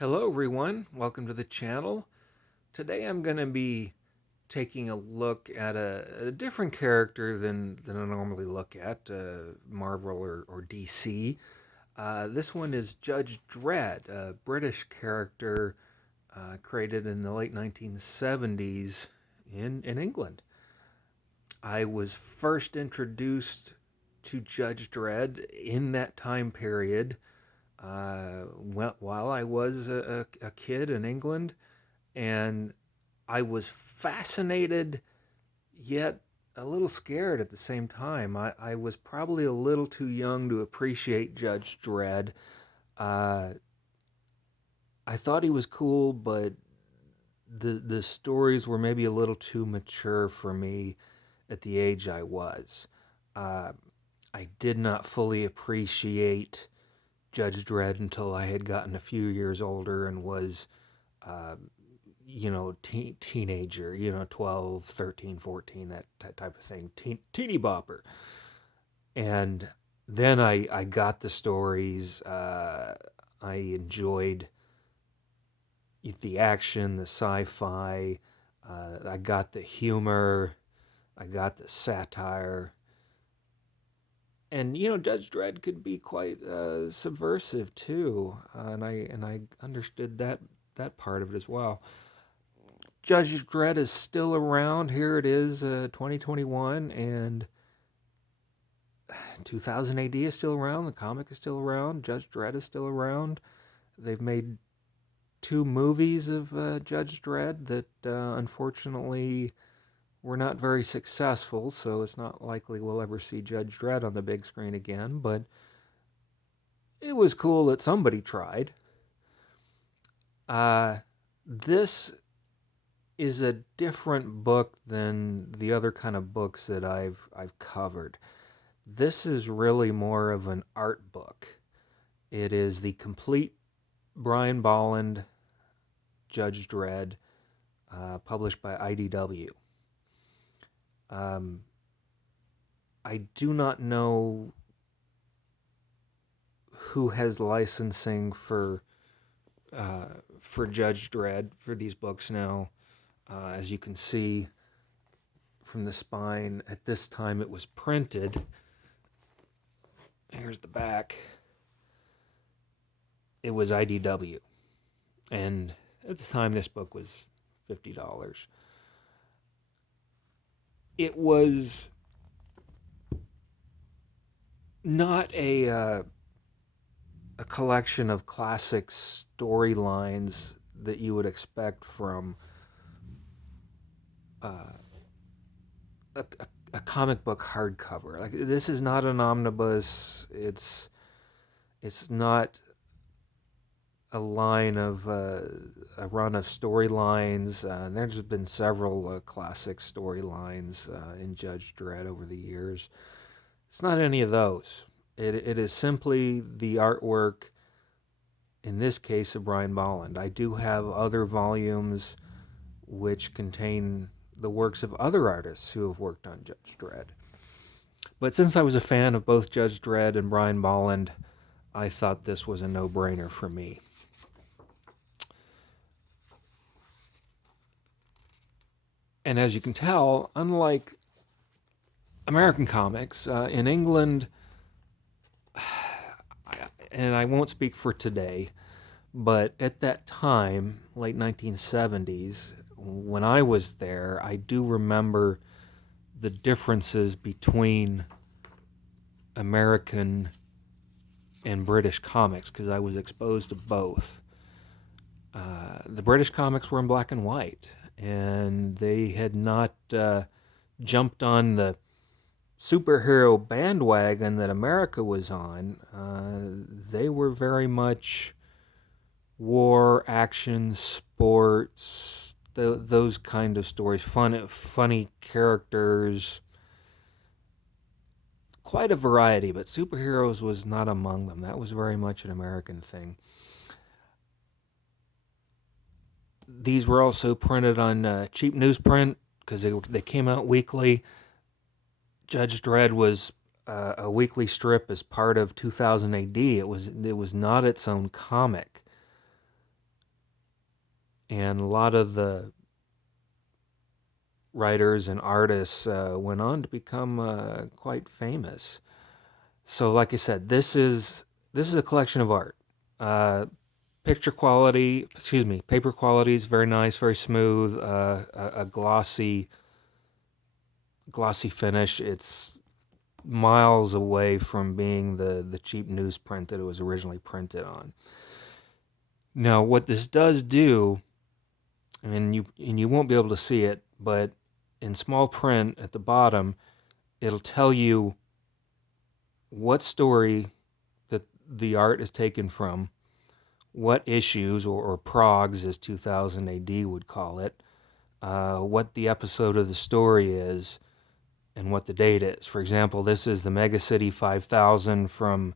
Hello everyone, welcome to the channel. Today I'm going to be taking a look at a different character than I normally look at, Marvel or DC. This one is Judge Dredd, a British character created in the late 1970s in England. I was first introduced to Judge Dredd in that time period while I was a kid in England, and I was fascinated yet a little scared at the same time. I was probably a little too young to appreciate Judge Dredd. Uh, I thought he was cool, but the stories were maybe a little too mature for me at the age I was. Uh, I did not fully appreciate Judge Dredd until I had gotten a few years older and was, uh, teenager, 12, 13, 14, that type of thing, teeny bopper. And then I got the stories. I enjoyed the action, the sci-fi. I got the humor. I got the satire. And Judge Dredd could be quite subversive too, and I understood that part of it as well. Judge Dredd is still around. Here it is, 2021, and 2000 AD is still around. The comic is still around. Judge Dredd is still around. They've made two movies of Judge Dredd that unfortunately were not very successful, so it's not likely we'll ever see Judge Dredd on the big screen again, but it was cool that somebody tried. This is a different book than the other kind of books that I've covered. This is really more of an art book. It is the complete Brian Bolland Judge Dredd, published by IDW. Um, I do not know who has licensing for Judge Dredd for these books now. As you can see from the spine, at this time it was printed. Here's the back. It was IDW, and at the time this book was $50. It was not a collection of classic storylines that you would expect from a, a comic book hardcover. Like, this is not an omnibus. It's not a line of a run of storylines. There's been several classic storylines in Judge Dredd over the years. It's not any of those. It is simply the artwork, in this case, of Brian Bolland. I do have other volumes which contain the works of other artists who have worked on Judge Dredd. But since I was a fan of both Judge Dredd and Brian Bolland, I thought this was a no-brainer for me. And as you can tell, unlike American comics, in England, and I won't speak for today, but at that time, late 1970s, when I was there, I do remember the differences between American and British comics because I was exposed to both. The British comics were in black and white, and they had not jumped on the superhero bandwagon that America was on. They were very much war, action, sports, those kind of stories, funny characters, quite a variety, but superheroes was not among them. That was very much an American thing. These were also printed on cheap newsprint because they came out weekly. Judge Dredd was a weekly strip as part of 2000 AD. It was not its own comic. And a lot of the writers and artists went on to become quite famous. So, like I said, this is a collection of art. Uh, paper quality is very nice, very smooth, a glossy finish. It's miles away from being the cheap newsprint that it was originally printed on. Now, what this does do, and you won't be able to see it, but in small print at the bottom, it'll tell you what story that the art is taken from, what issues or progs, as 2000 AD would call it, what the episode of the story is, and what the date is. For example, this is the Mega City 5000 from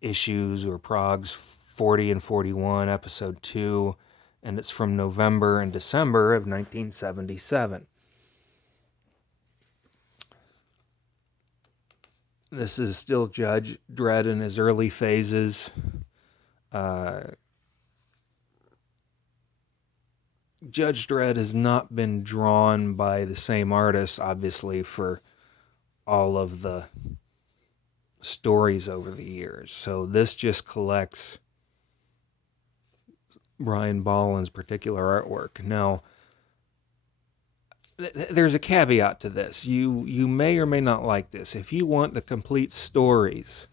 issues or progs 40 and 41, episode 2, and it's from November and December of 1977. This is still Judge Dredd in his early phases. Judge Dredd has not been drawn by the same artist, obviously, for all of the stories over the years. So this just collects Brian Bolland's particular artwork. Now, there's a caveat to this. You may or may not like this. If you want the complete stories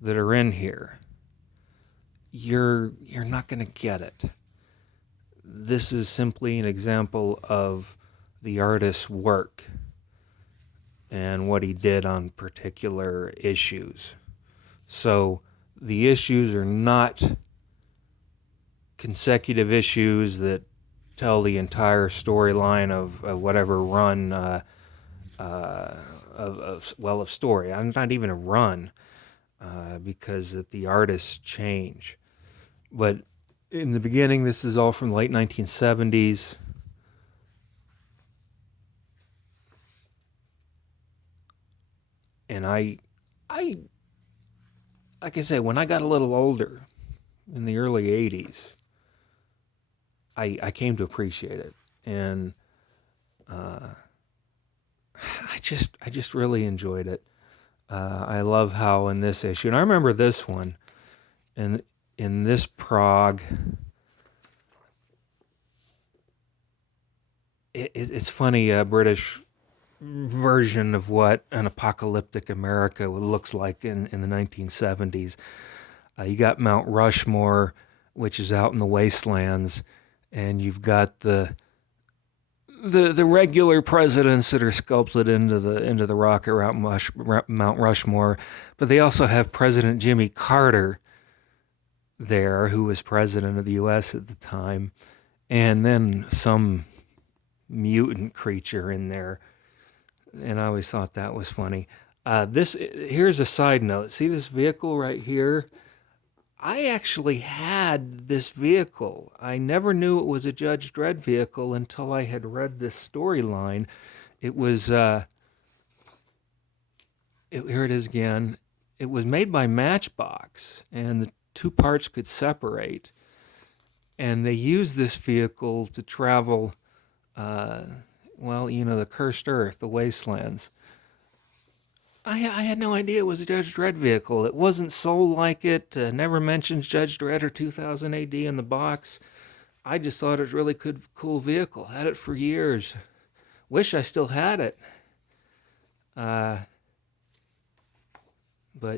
that are in here, you're not going to get it. This is simply an example of the artist's work and what he did on particular issues. So the issues are not consecutive issues that tell the entire storyline of whatever run of story. I'm not even a run because the artists change. But in the beginning, this is all from the late 1970s. And I, like I say, when I got a little older in the early 80s, I came to appreciate it. And I just really enjoyed it. I love how in this issue, and I remember this one, and in this prog, it's funny, a British version of what an apocalyptic America looks like in the 1970s. You got Mount Rushmore, which is out in the wastelands, and you've got the regular presidents that are sculpted into the rock around Mount Rushmore, but they also have President Jimmy Carter there, who was president of the U.S. at the time, and then some mutant creature in there. And I always thought that was funny. Here's a side note. See this vehicle right here? I actually had this vehicle. I never knew it was a Judge Dredd vehicle until I had read this storyline. It was, here it is again. It was made by Matchbox, and the two parts could separate. And they used this vehicle to travel, the cursed earth, the wastelands. I had no idea it was a Judge Dredd vehicle. It wasn't sold like it. Never mentions Judge Dredd or 2000 AD in the box. I just thought it was a really cool vehicle. Had it for years. Wish I still had it. But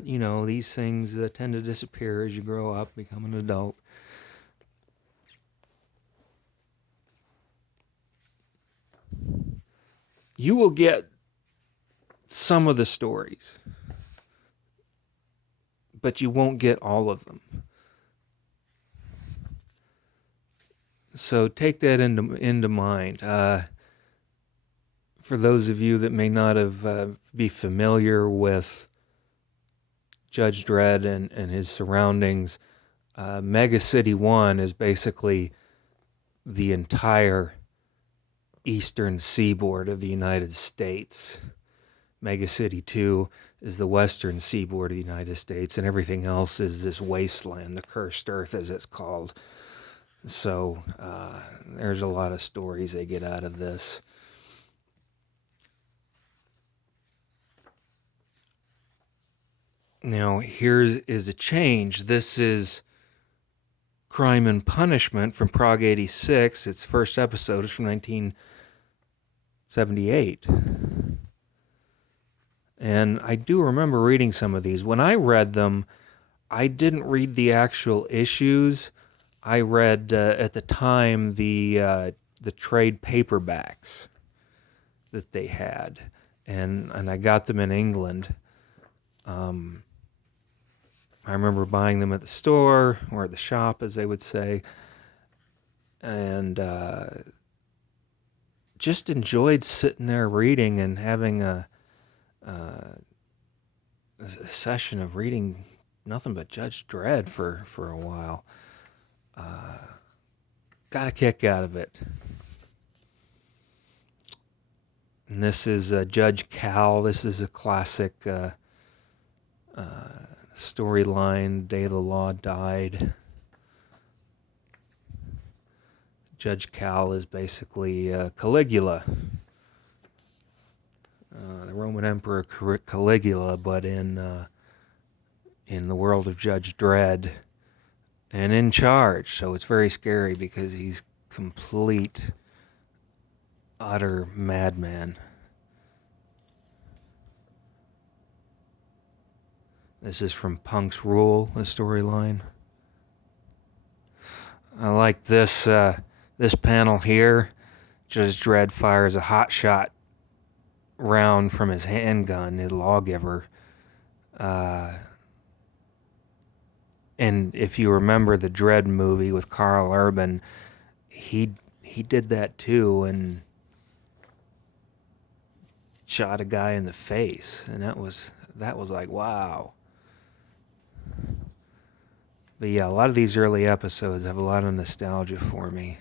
these things tend to disappear as you grow up, become an adult. You will get some of the stories, but you won't get all of them. So take that into mind. For those of you that may not be familiar with Judge Dredd and his surroundings, Mega City 1 is basically the entire eastern seaboard of the United States. Mega City 2 is the western seaboard of the United States, and everything else is this wasteland, the cursed earth as it's called. So there's a lot of stories they get out of this. Now, here is a change. This is Crime and Punishment from Prague 86. Its first episode is from 1978. And I do remember reading some of these. When I read them, I didn't read the actual issues. I read at the time the trade paperbacks that they had, and I got them in England. I remember buying them at the store or at the shop, as they would say, and just enjoyed sitting there reading and having a session of reading nothing but Judge Dredd for a while. Got a kick out of it. And this is Judge Cal. This is a classic storyline. Day the law died. Judge Cal is basically Caligula, the Roman Emperor Caligula, but in the world of Judge Dredd, and in charge. So it's very scary because he's complete, utter madman. This is from Punk's Rule, the storyline. I like this panel here. Judge Dredd fires a hot shot round from his handgun, his lawgiver. And if you remember the Dredd movie with Carl Urban, he did that too and shot a guy in the face, and that was like, wow. But yeah, a lot of these early episodes have a lot of nostalgia for me.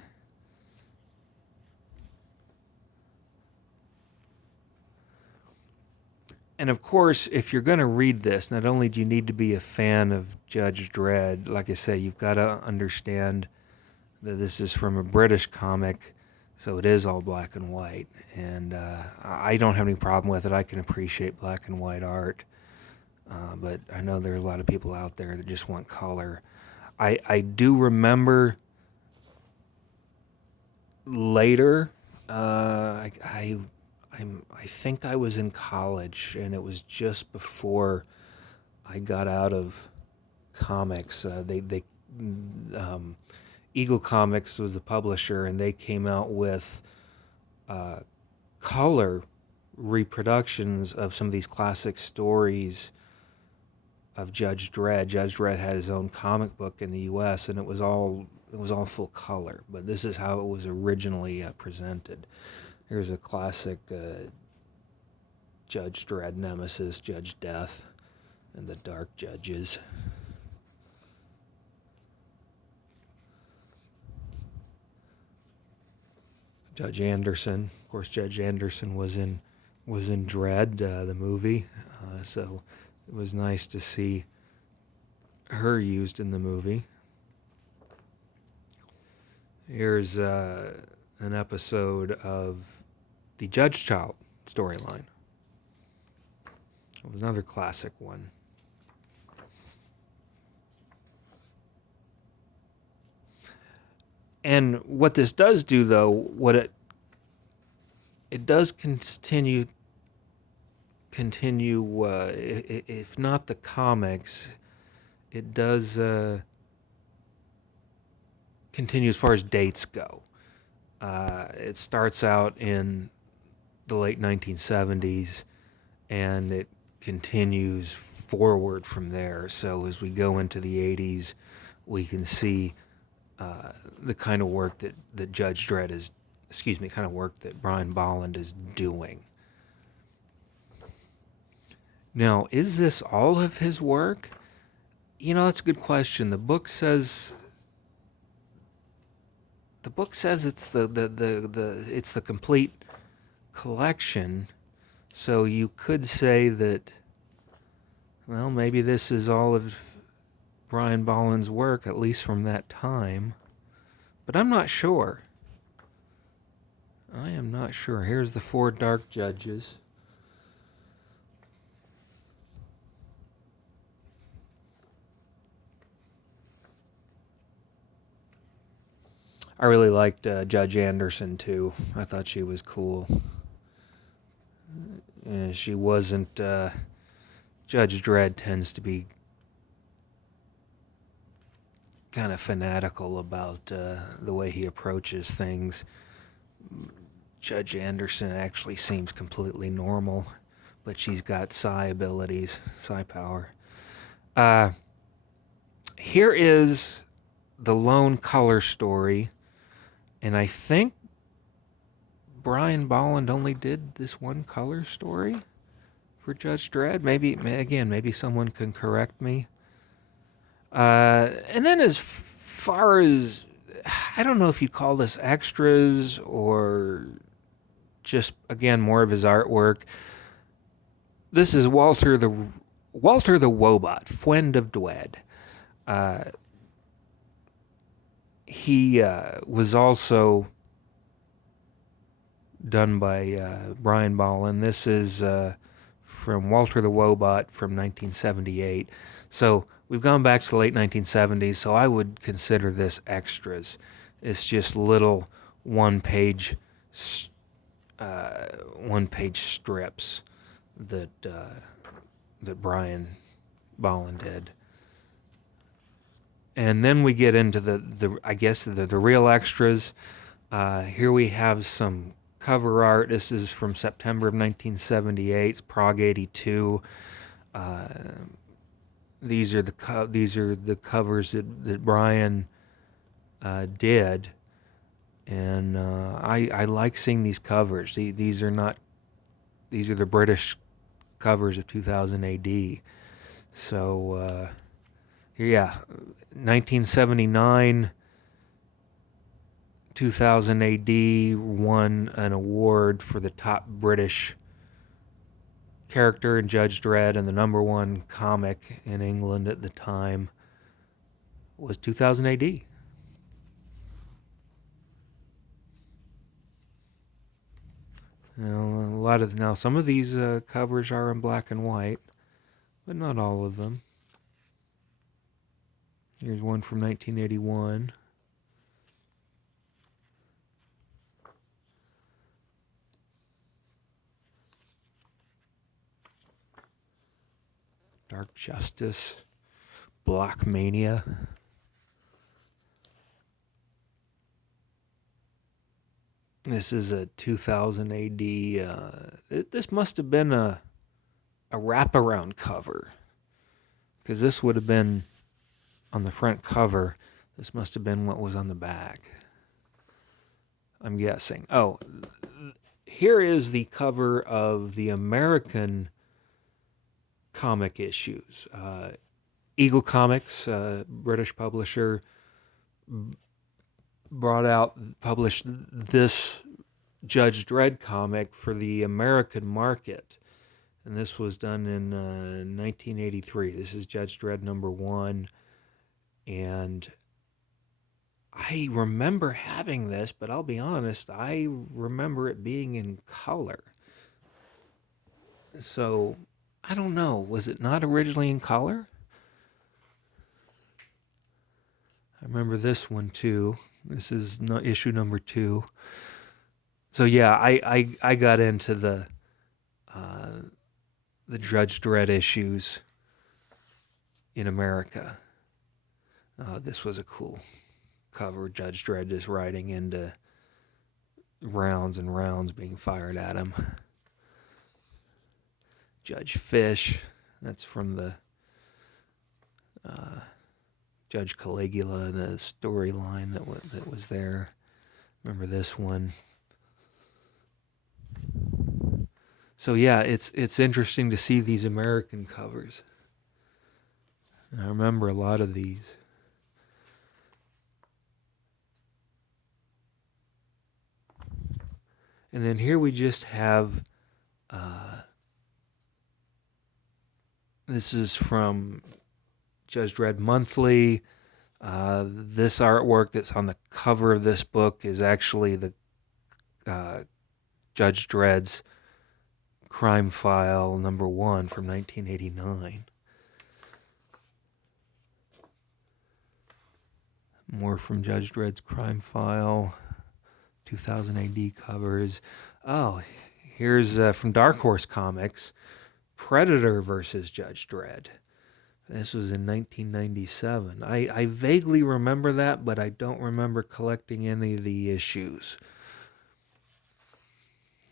And of course, if you're going to read this, not only do you need to be a fan of Judge Dredd, like I say, you've got to understand that this is from a British comic, so it is all black and white. And I don't have any problem with it. I can appreciate black and white art. But I know there are a lot of people out there that just want color. I do remember later, I think I was in college, and it was just before I got out of comics. Eagle Comics was the publisher, and they came out with color reproductions of some of these classic stories of Judge Dredd. Judge Dredd had his own comic book in the U.S., and it was all full color. But this is how it was originally presented. Here's a classic Judge Dredd nemesis, Judge Death, and the Dark Judges. Judge Anderson, of course, Judge Anderson was in Dredd, the movie, so it was nice to see her used in the movie. Here's an episode of the Judge Child storyline. It was another classic one. And what this does do, though, what it does continue, if not the comics, it does continue as far as dates go. It starts out in the late 1970s, and it continues forward from there. So as we go into the 80s, we can see the kind of work that Judge Dredd is, kind of work that Brian Bolland is doing. Now, is this all of his work? That's a good question. The book says it's it's the complete collection. So you could say that, well, maybe this is all of Brian Bolland's work, at least from that time. but I'm not sure. I am not sure. Here's the 4 dark judges. I really liked Judge Anderson too. I thought she was cool. She wasn't. Judge Dredd tends to be kind of fanatical about the way he approaches things. Judge Anderson actually seems completely normal, but she's got psi abilities, psi power. Here is the lone color story, and I think Brian Bolland only did this one color story for Judge Dredd. Maybe someone can correct me. And then as far as, I don't know if you call this extras or just, again, more of his artwork. This is Walter the Wobot, friend of Dredd. He was also done by Brian Bolland. This is from Walter the Wobot from 1978. So we've gone back to the late 1970s, so I would consider this extras. It's just little one-page strips that Brian Bolland did. And then we get into the real extras. Here we have some cover art. This is from September of 1978, Prague 82. These are the covers that Brian did, and I like seeing these covers. These are the British covers of 2000 AD. So yeah, 1979. 2000 AD won an award for the top British character in Judge Dredd, and the number one comic in England at the time was 2000 AD. Now some of these covers are in black and white, but not all of them. Here's one from 1981. Dark Justice, Block Mania. This is a 2000 AD. This must have been a wraparound cover, because this would have been on the front cover. This must have been what was on the back, I'm guessing. Oh, here is the cover of the American comic issues. Eagle Comics, British publisher, published this Judge Dredd comic for the American market. And this was done in 1983. This is Judge Dredd number 1. And I remember having this, but I'll be honest, I remember it being in color. So, I don't know. Was it not originally in color? I remember this one too. This is issue number 2. So yeah, I got into the Judge Dredd issues in America. This was a cool cover. Judge Dredd is riding into rounds and rounds being fired at him. Judge Fish, that's from the Judge Caligula, the storyline that was there. Remember this one. So yeah, it's interesting to see these American covers. I remember a lot of these. And then here we just have, this is from Judge Dredd Monthly, This artwork that's on the cover of this book is actually the Judge Dredd's Crime File #1 from 1989. More from Judge Dredd's Crime File, 2000 AD covers. Oh, here's from Dark Horse Comics, Predator versus Judge Dredd. This was in 1997. I vaguely remember that, but I don't remember collecting any of the issues.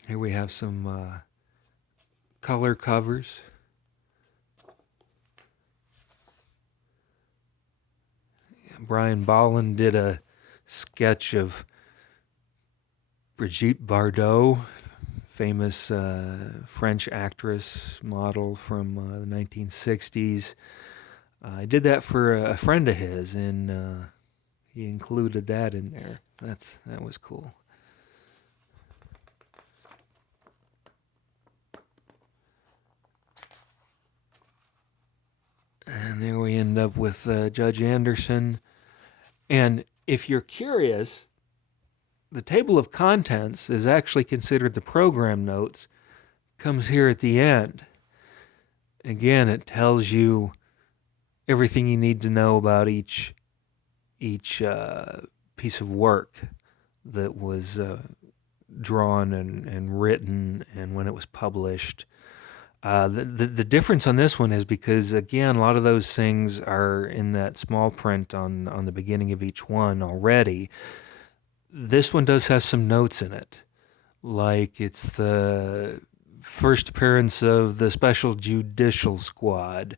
Here we have some color covers. Brian Bolland did a sketch of Brigitte Bardot, famous French actress model from the 1960s. I did that for a friend of his, and he included that in there. That was cool. And there we end up with Judge Anderson. And if you're curious, the table of contents is actually considered the program notes, comes here at the end. Again, it tells you everything you need to know about each piece of work that was drawn and written and when it was published. The difference on this one is because, again, a lot of those things are in that small print on the beginning of each one already. This one does have some notes in it, like it's the first appearance of the Special Judicial Squad.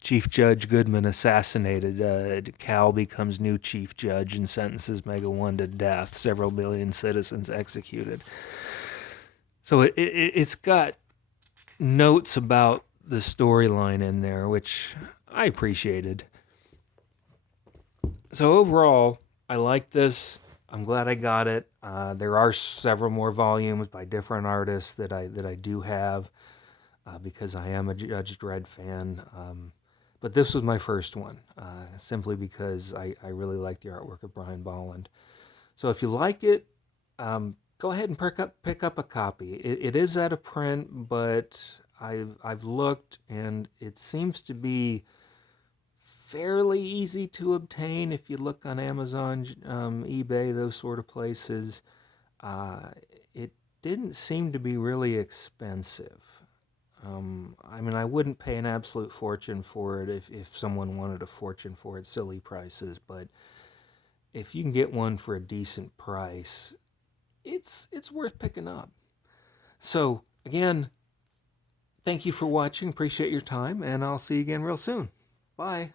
Chief Judge Goodman assassinated. Cal becomes new Chief Judge and sentences Mega One to death. Several million citizens executed. So it's got notes about the storyline in there, which I appreciated. So overall, I like this. I'm glad I got it. There are several more volumes by different artists that I do have because I am a Judge Dredd fan. But this was my first one, simply because I really like the artwork of Brian Bolland. So if you like it, go ahead and pick up a copy. It is out of print, but I've looked, and it seems to be fairly easy to obtain if you look on Amazon, eBay, those sort of places. It didn't seem to be really expensive. I mean, I wouldn't pay an absolute fortune for it if someone wanted a fortune for it, silly prices, but if you can get one for a decent price, it's worth picking up. So, again, thank you for watching. Appreciate your time, and I'll see you again real soon. Bye.